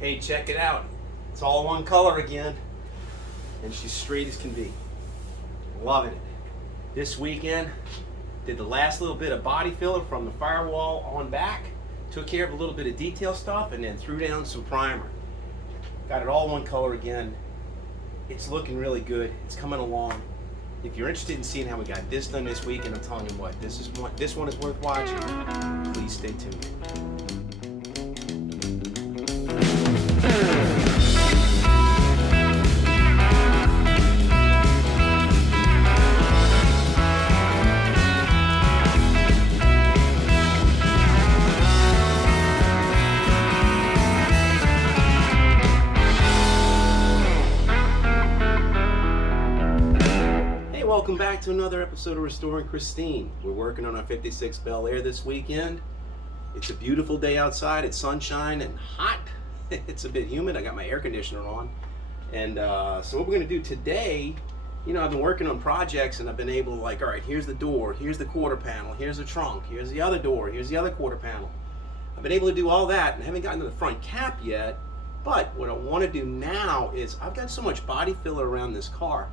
Hey, check it out. It's all one color again, and she's straight as can be. Loving it. This weekend, did the last little bit of body filler from the firewall on back, took care of a little bit of detail stuff, and then threw down some primer. Got it all one color again. It's looking really good. It's coming along. If you're interested in seeing how we got this done this week, and I'm telling you what, this one is worth watching, please stay tuned. Welcome back to another episode of Restoring Christine. We're working on our 56 Bel Air this weekend. It's a beautiful day outside. It's sunshine and hot. It's a bit humid. I got my air conditioner on. And so what we're going to do today, you know, I've been working on projects and I've been able to, like, all right, here's the door, here's the quarter panel, here's the trunk, here's the other door, here's the other quarter panel. I've been able to do all that and haven't gotten to the front cap yet. But what I want to do now is I've got so much body filler around this car,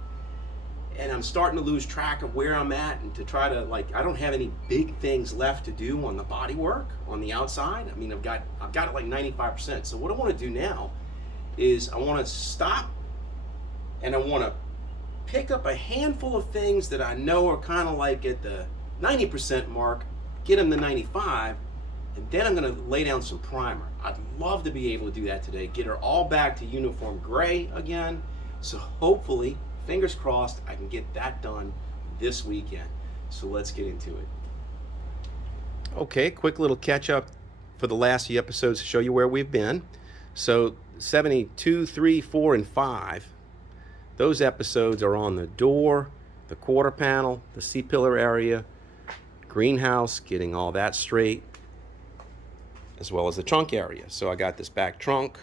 and I'm starting to lose track of where I'm at, and to try to, like, I don't have any big things left to do on the body work on the outside. I mean, I've got it like 95%. So what I want to do now is I want to stop and I want to pick up a handful of things that I know are kind of like at the 90% mark, get them to 95, and then I'm going to lay down some primer. I'd love to be able to do that today, get her all back to uniform gray again. So hopefully, fingers crossed, I can get that done this weekend. So let's get into it. Okay, quick little catch up for the last few episodes to show you where we've been. So 72, 3, 4, and 5, those episodes are on the door, the quarter panel, the C-pillar area, greenhouse, getting all that straight, as well as the trunk area. So I got this back trunk,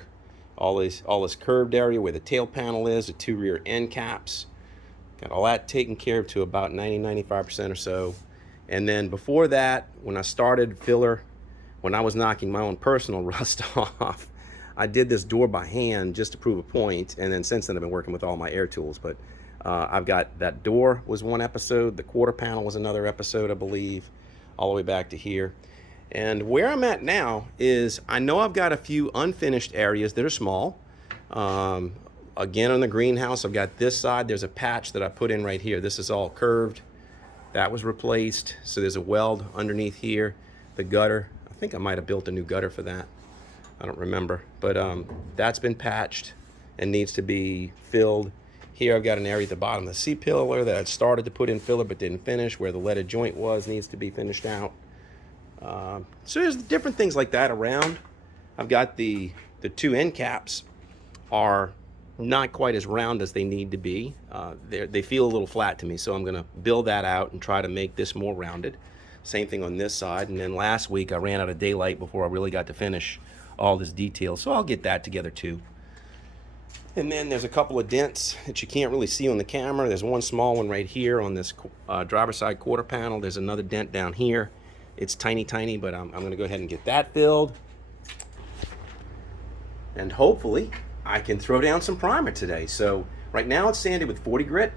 all this curved area where the tail panel is, the two rear end caps. Got all that taken care of to about 90-95% or so. And then before that, when I started filler, when I was knocking my own personal rust off, I did this door by hand just to prove a point. And then since then, I've been working with all my air tools. But I've got that door was one episode, the quarter panel was another episode, I believe, all the way back to here. And where I'm at now is I know I've got a few unfinished areas that are small. Again, on the greenhouse, I've got this side. There's a patch that I put in right here. This is all curved. That was replaced. So there's a weld underneath here. The gutter, I think I might have built a new gutter for that. I don't remember. But that's been patched and needs to be filled. Here I've got an area at the bottom of the C-pillar that I started to put in filler but didn't finish. Where the leaded joint was needs to be finished out. So there's different things like that around. I've got the two end caps are not quite as round as they need to be. They feel a little flat to me, so I'm going to build that out and try to make this more rounded. Same thing on this side. And then last week I ran out of daylight before I really got to finish all this detail, so I'll get that together too. And then there's a couple of dents that you can't really see on the camera. There's one small one right here on this driver's side quarter panel. There's another dent down here. It's tiny, but I'm going to go ahead and get that filled. And hopefully, I can throw down some primer today. So right now it's sanded with 40 grit.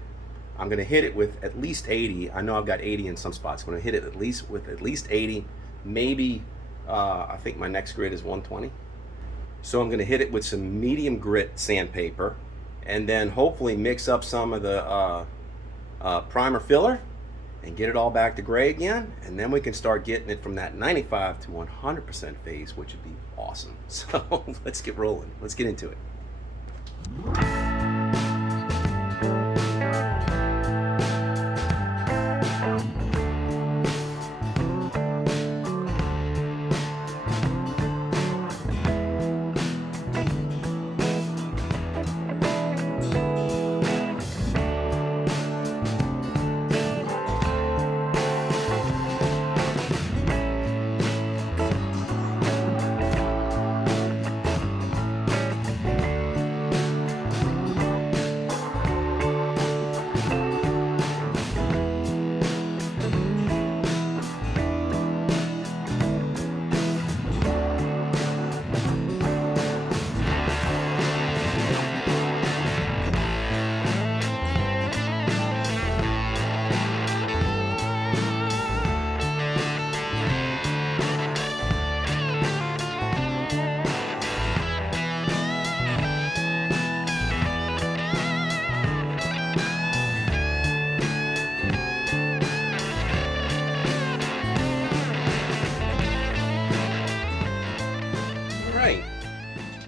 I'm going to hit it with at least 80. I know I've got 80 in some spots. I'm going to hit it at least 80. Maybe, I think my next grit is 120. So I'm going to hit it with some medium grit sandpaper. And then hopefully mix up some of the primer filler and get it all back to gray again, and then we can start getting it from that 95 to 100% phase, which would be awesome. So let's get rolling. Let's get into it.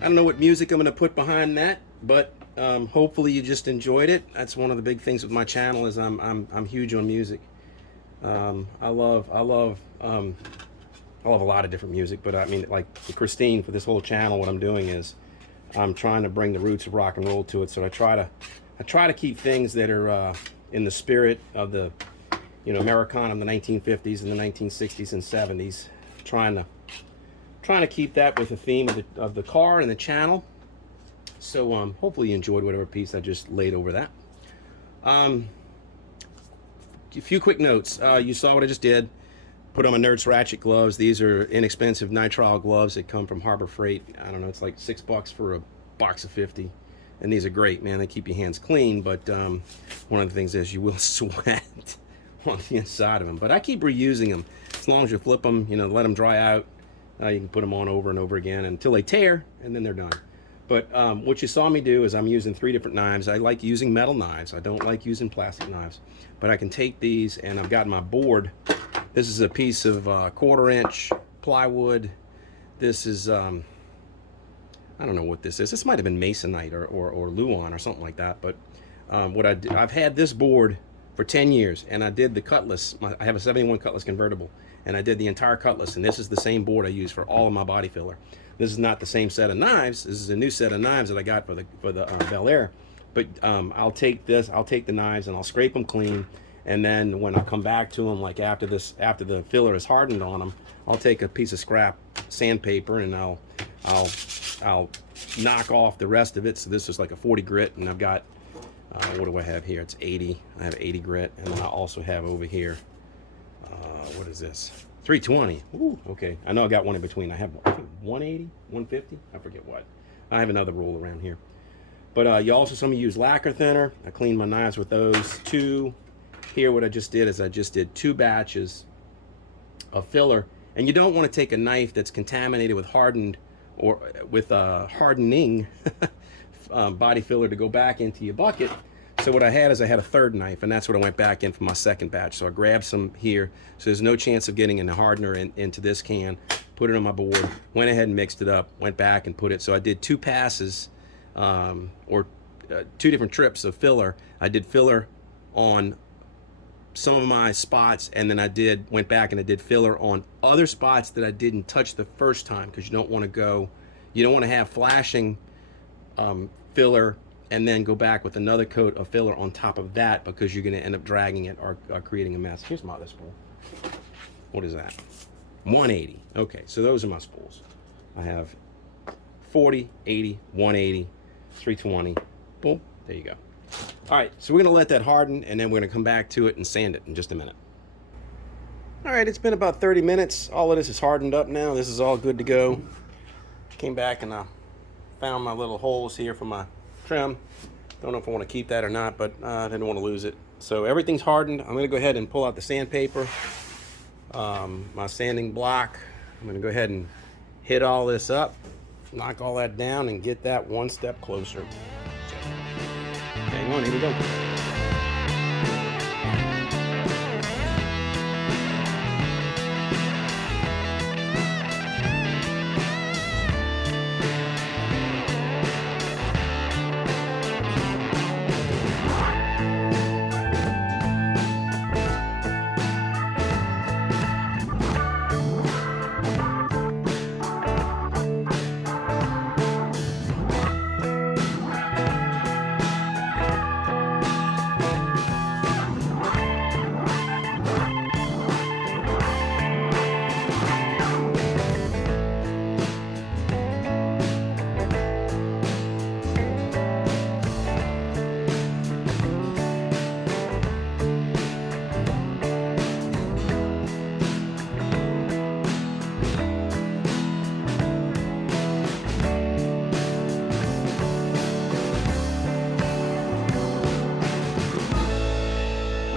don't know what music I'm going to put behind that, but hopefully you just enjoyed it. That's one of the big things with my channel is I'm huge on music. I love a lot of different music, but I mean, like for Christine, for this whole channel, what I'm doing is I'm trying to bring the roots of rock and roll to it. So I try to keep things that are in the spirit of the, you know, Americana in the 1950s and the 1960s and 70s. Trying to keep that with the theme of the car and the channel. So hopefully you enjoyed whatever piece I just laid over that. A few quick notes. You saw what I just did. Put on my Nerds Ratchet gloves. These are inexpensive nitrile gloves that come from Harbor Freight. I don't know, it's like $6 for a box of 50. And these are great, man. They keep your hands clean, but one of the things is you will sweat on the inside of them. But I keep reusing them. As long as you flip them, you know, let them dry out. You can put them on over and over again until they tear, and then they're done. But what you saw me do is I'm using 3 different knives. I like using metal knives. I don't like using plastic knives. But I can take these, and I've got my board. This is a piece of 1/4-inch plywood. This is, I don't know what this is. This might have been masonite or Luan or something like that. But I've had this board for 10 years, and I did the Cutlass. I have a 71 Cutlass convertible, and I did the entire Cutlass, and this is the same board I use for all of my body filler. This is not the same set of knives. This is a new set of knives that I got for the Bel Air. But I'll take the knives and I'll scrape them clean, and then when I come back to them, like after the filler is hardened on them, I'll take a piece of scrap sandpaper and I'll knock off the rest of it. So this is like a 40 grit, and I've got what do I have here? It's 80. I have 80 grit, and then I also have over here, what is this? 320. Ooh, okay. I know I got one in between. I have 180, 150. I forget what. I have another roll around here. But you also, some of you use lacquer thinner. I cleaned my knives with those. Here what I just did is I just did 2 batches of filler. And you don't want to take a knife that's contaminated with hardening body filler to go back into your bucket. So what I had is I had a 3rd knife, and that's what I went back in for my 2nd batch. So I grabbed some here, so there's no chance of getting the hardener into this can. Put it on my board, went ahead and mixed it up, went back and put it. So I did 2 passes, or 2 different trips of filler. I did filler on some of my spots, and then went back and I did filler on other spots that I didn't touch the first time, because you don't want to have flashing filler and then go back with another coat of filler on top of that, because you're going to end up dragging it or creating a mess. Here's my other spool. What is that? 180. Okay, so those are my spools. I have 40, 80, 180, 320. Boom, there you go. All right, so we're going to let that harden, and then we're going to come back to it and sand it in just a minute. All right, it's been about 30 minutes. All of this is hardened up now. This is all good to go. Came back and I found my little holes here for my trim. Don't know if I want to keep that or not, but I didn't want to lose it. So everything's hardened. I'm going to go ahead and pull out the sandpaper, my sanding block. I'm going to go ahead and hit all this up, knock all that down, and get that one step closer. Hang on, here we go.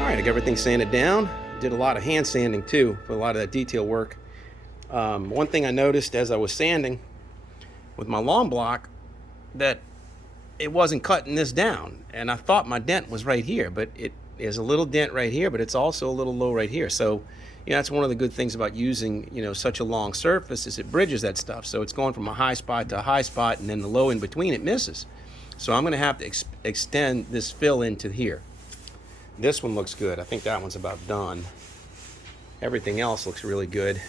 I got everything sanded down. Did a lot of hand sanding too for a lot of that detail work. One thing I noticed as I was sanding with my long block, that it wasn't cutting this down, and I thought my dent was right here, but it is a little dent right here, but it's also a little low right here. So You know, that's one of the good things about using, you know, such a long surface, is it bridges that stuff. So it's going from a high spot to a high spot, and then the low in between it misses. So I'm going to have to extend this fill into here. This one looks good. I think that one's about done. Everything else looks really good.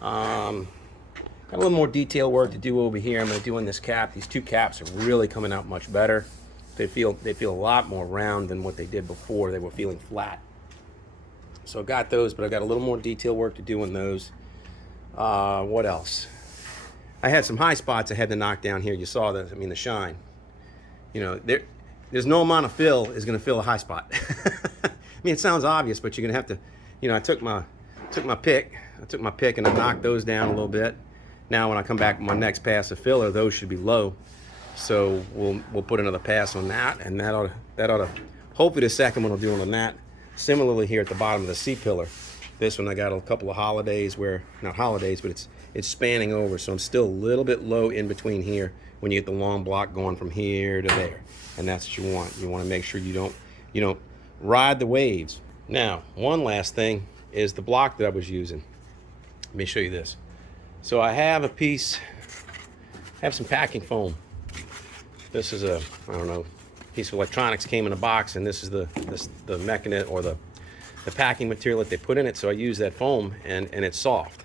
Got a little more detail work to do over here. I'm going to do on this cap. These two caps are really coming out much better. They feel a lot more round than what they did before. They were feeling flat. So I got those, but I got a little more detail work to do on those. What else? I had some high spots I had to knock down here. You saw the, I mean, the shine. You know, there's no amount of fill is going to fill a high spot. I mean, it sounds obvious, but you're going to have to, you know, I took my pick and I knocked those down a little bit. Now when I come back with my next pass of filler, those should be low. So we'll put another pass on that, and that ought to hopefully the second one will do on that. Similarly here at the bottom of the C-pillar, this one I got a couple of holidays where, not holidays, but it's spanning over, so I'm still a little bit low in between here when you get the long block going from here to there. And that's what you want. You want to make sure you don't ride the waves. Now, one last thing is the block that I was using. Let me show you this. So I have a piece, I have some packing foam. This is a, I don't know, piece of electronics came in a box, and this is the mechanism or the packing material that they put in it. So I use that foam, and it's soft.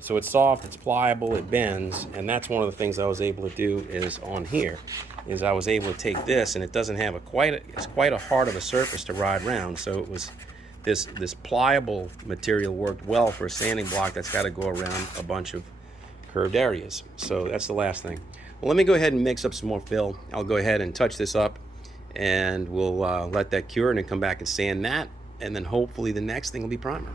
So it's soft, it's pliable, it bends, and that's one of the things I was able to do is on here, is I was able to take this, and it doesn't have it's quite a hard of a surface to ride around. So it was this pliable material worked well for a sanding block that's got to go around a bunch of curved areas. So that's the last thing. Well, let me go ahead and mix up some more fill. I'll go ahead and touch this up, and we'll let that cure and then come back and sand that, and then hopefully the next thing will be primer.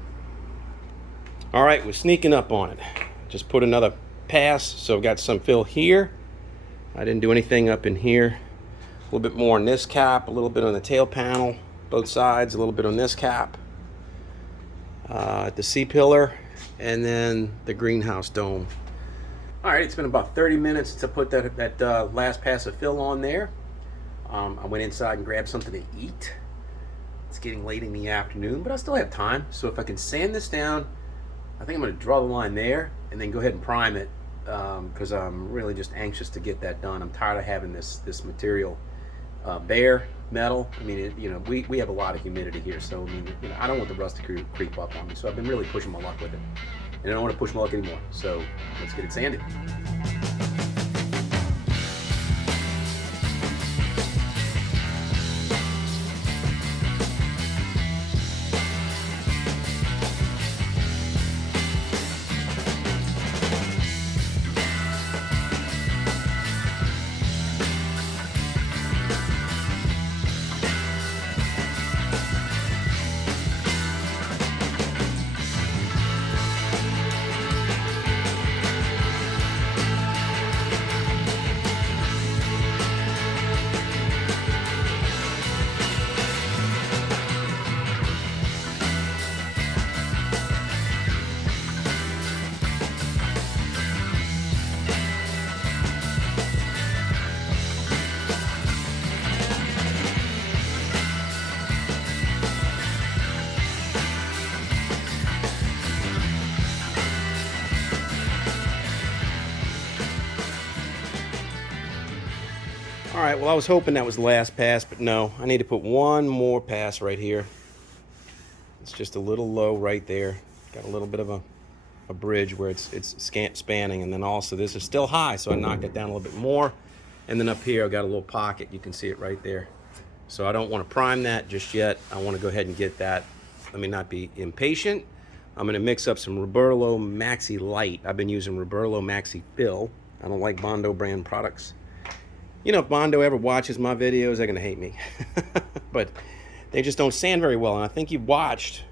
All right, we're sneaking up on it. Just put another pass, so I've got some fill here. I didn't do anything up in here. A little bit more on this cap, a little bit on the tail panel, both sides, a little bit on this cap, the C-pillar, and then the greenhouse dome. All right, it's been about 30 minutes to put that last pass of fill on there. I went inside and grabbed something to eat. It's getting late in the afternoon, but I still have time. So if I can sand this down, I think I'm going to draw the line there and then go ahead and prime it, because I'm really just anxious to get that done. I'm tired of having this material bare metal. I mean, you know, we have a lot of humidity here, so I mean, you know, I don't want the rust to creep up on me. So I've been really pushing my luck with it, and I don't want to push my luck anymore. So let's get it sanded. All right, well, I was hoping that was the last pass, but no, I need to put one more pass right here. It's just a little low right there. Got a little bit of a bridge where it's spanning, and then also this is still high, so I knocked it down a little bit more. And then up here, I've got a little pocket. You can see it right there. So I don't want to prime that just yet. I want to go ahead and get that. Let me not be impatient. I'm going to mix up some Roberlo Maxi Light. I've been using Roberlo Maxi Fill. I don't like Bondo brand products. You know, if Bondo ever watches my videos, they're going to hate me. But they just don't sand very well. And I think you've watched,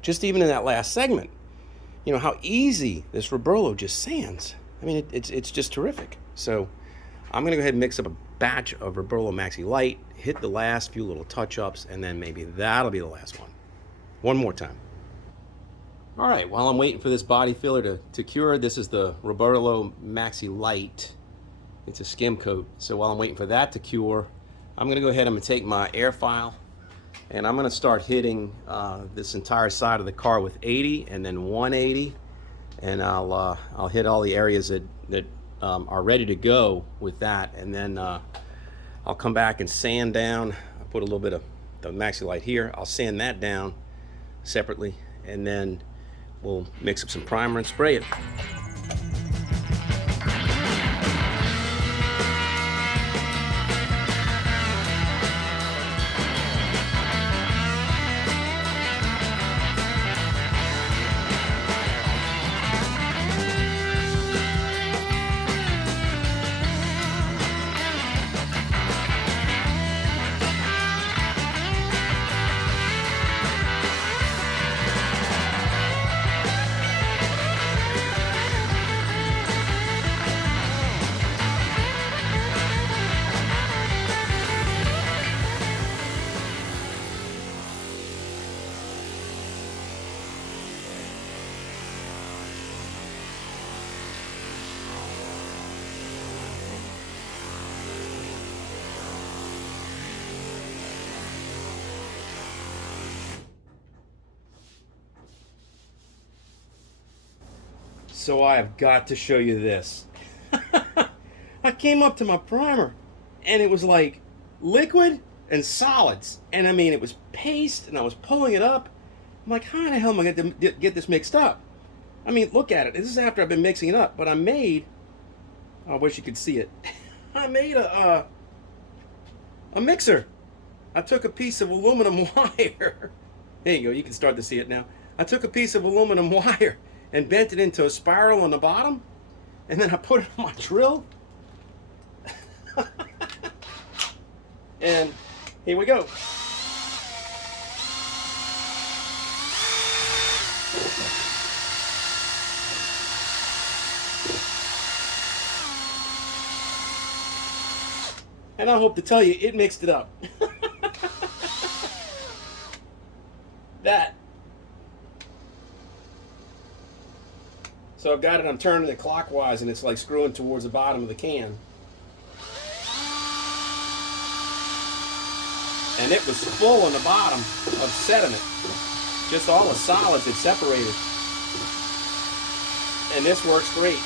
just even in that last segment, you know, how easy this Roberlo just sands. I mean, it's just terrific. So I'm going to go ahead and mix up a batch of Roberlo Maxi Light, hit the last few little touch-ups, and then maybe that'll be the last one. One more time. All right, while I'm waiting for this body filler to cure, this is the Roberlo Maxi Light. It's a skim coat. So while I'm waiting for that to cure, I'm going to go ahead and take my air file And I'm going to start hitting this entire side of the car with 80 and then 180, and I'll hit all the areas that are ready to go with that, and then I'll come back and sand down. I put a little bit of the Maxi Light here. I'll sand that down separately, and then we'll mix up some primer and spray it. So I have got to show you this. I came up to my primer and it was like liquid and solids. And I mean, it was paste and I was pulling it up. I'm like, how in the hell am I going to get this mixed up? I mean, look at it. This is after I've been mixing it up. But I made, I wish you could see it. I made a mixer. I took a piece of aluminum wire. There you go. You can start to see it now. I took a piece of aluminum wire and bent it into a spiral on the bottom, and then I put it on my drill. And here we go. And I hope to tell you, it mixed it up. That. So I've got it, I'm turning it clockwise and it's like screwing towards the bottom of the can. And it was full on the bottom of sediment. Just all the solids had separated. And this works great.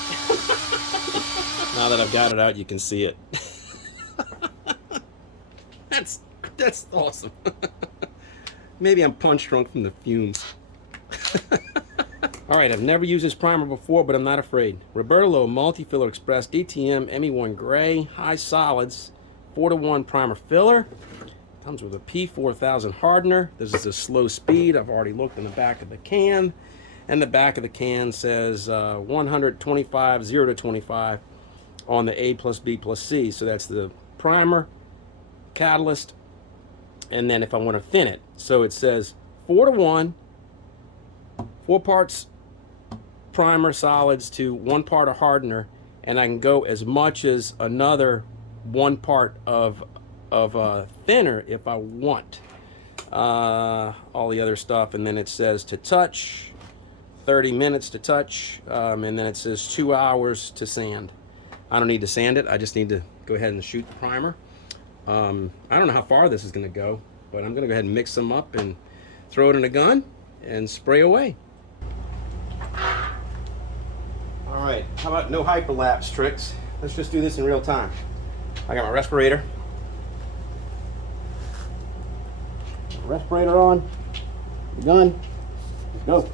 Now that I've got it out, you can see it. That's awesome. Maybe I'm punch drunk from the fumes. Alright, I've never used this primer before, but I'm not afraid. Roberto Multi-Filler Express DTM ME1 Gray, high solids, 4:1 primer filler. Comes with a P4000 hardener. This is a slow speed. I've already looked in the back of the can. And the back of the can says 125, 0 to 25 on the A plus B plus C. So that's the primer, catalyst, and then if I want to thin it. So it says 4:1, 4 parts primer solids to 1 part of hardener, and I can go as much as another 1 part of thinner if I want. All the other stuff, and then it says to touch, 30 minutes to touch, and then it says 2 hours to sand. I don't need to sand it, I just need to go ahead and shoot the primer. I don't know how far this is going to go, but I'm going to go ahead and mix them up and throw it in a gun and spray away. Alright, how about no hyperlapse tricks? Let's just do this in real time. I got my respirator. Respirator on, the gun, let's go.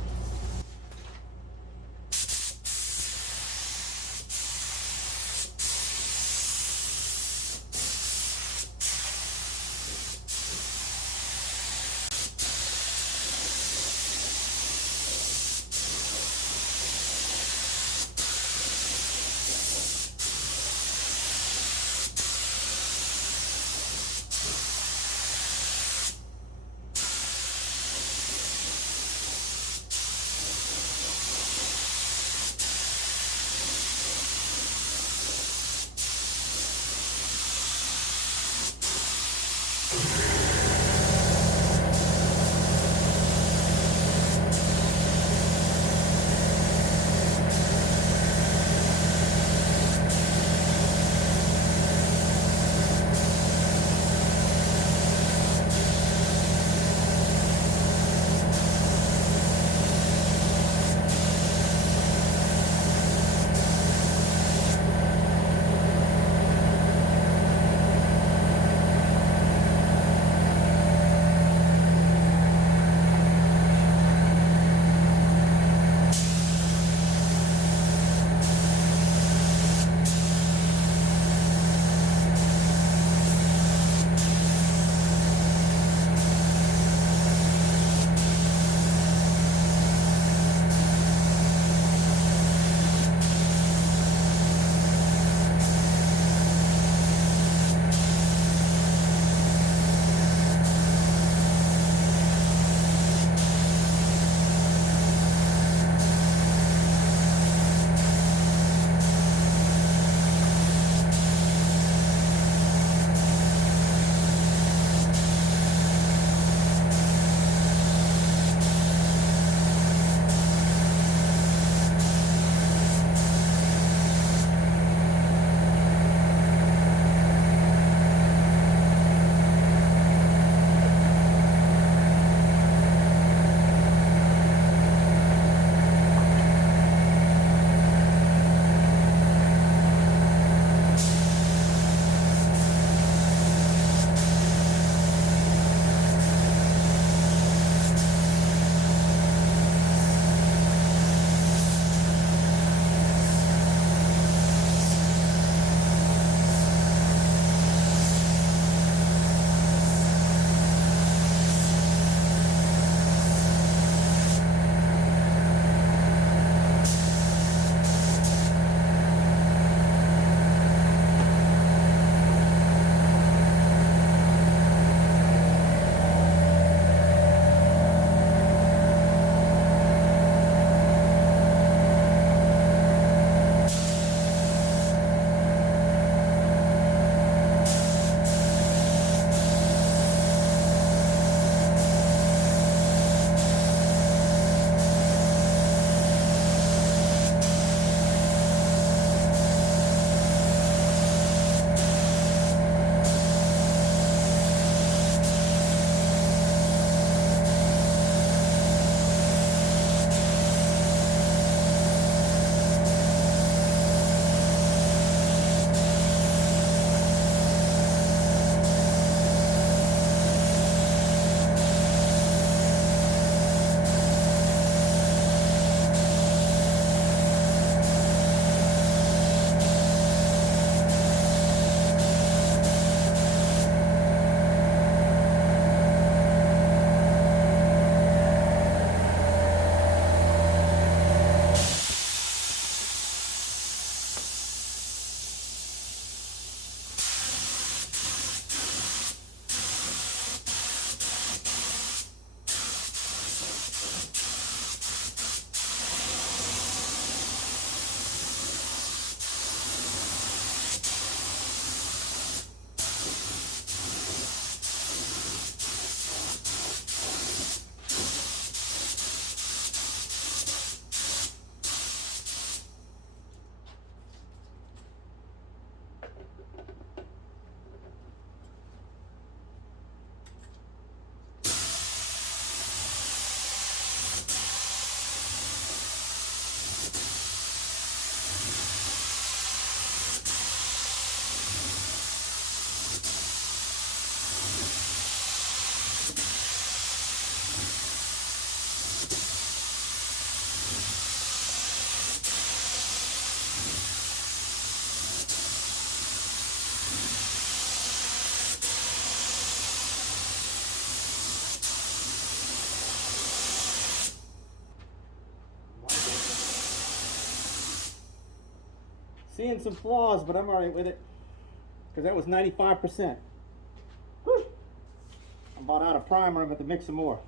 seeing some flaws, but I'm all right with it. Because that was 95%. Whew. I'm about out of primer. I'm going to mix some more.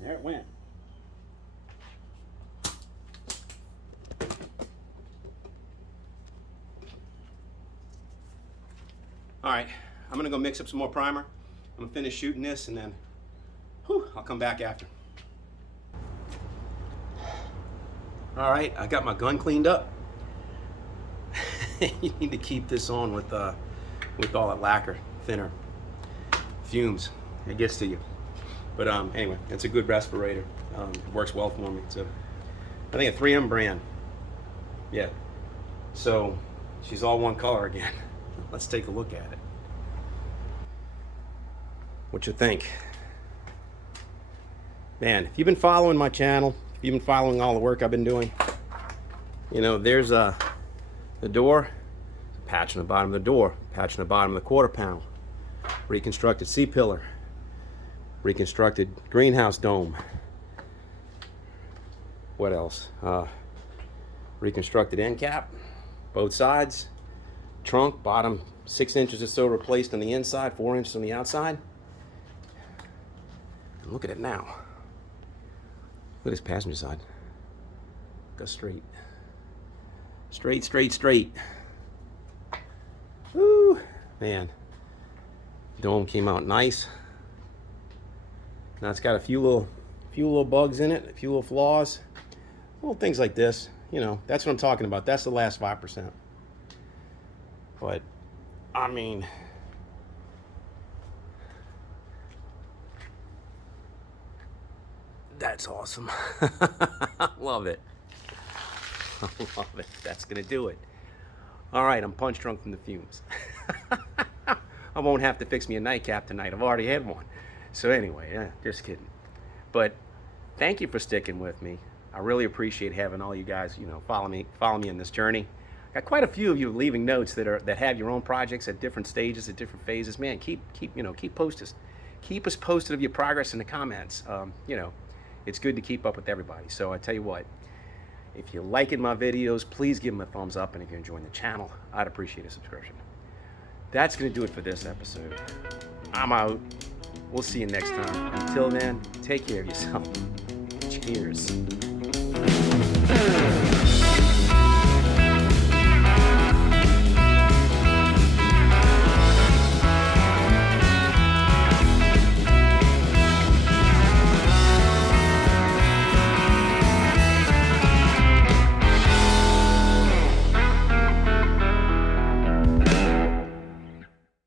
There it went. All right, I'm gonna go mix up some more primer. I'm gonna finish shooting this and then I'll come back after. All right, I got my gun cleaned up. You need to keep this on with all that lacquer, thinner, fumes. It gets to you. But anyway, it's a good respirator. It works well for me. It's I think a 3M brand. Yeah. So she's all one color again. Let's take a look at it. What you think? Man, if you've been following my channel, if you've been following all the work I've been doing, you know, there's the door, patch on the bottom of the door, patch on the bottom of the quarter panel, reconstructed C-pillar, reconstructed greenhouse dome. What else? Reconstructed end cap, both sides. Trunk, bottom 6 inches or so replaced on the inside, 4 inches on the outside. And look at it now. Look at this passenger side. Go straight. Straight, straight, straight. Woo, man. Dome came out nice. Now it's got a few little bugs in it, a few little flaws, little things like this. You know, that's what I'm talking about. That's the last 5%. But I mean, that's awesome. Love it. I love it. That's gonna do it. All right, I'm punch drunk from the fumes. I won't have to fix me a nightcap tonight. I've already had one. So anyway, just kidding. But thank you for sticking with me. I really appreciate having all you guys, you know, follow me in this journey. Got quite a few of you leaving notes that have your own projects at different stages, at different phases. Man, keep us posted of your progress in the comments. You know, it's good to keep up with everybody. So I tell you what, if you're liking my videos, please give them a thumbs up, and if you're enjoying the channel, I'd appreciate a subscription. That's gonna do it for this episode. I'm out. We'll see you next time. Until then, take care of yourself. Cheers.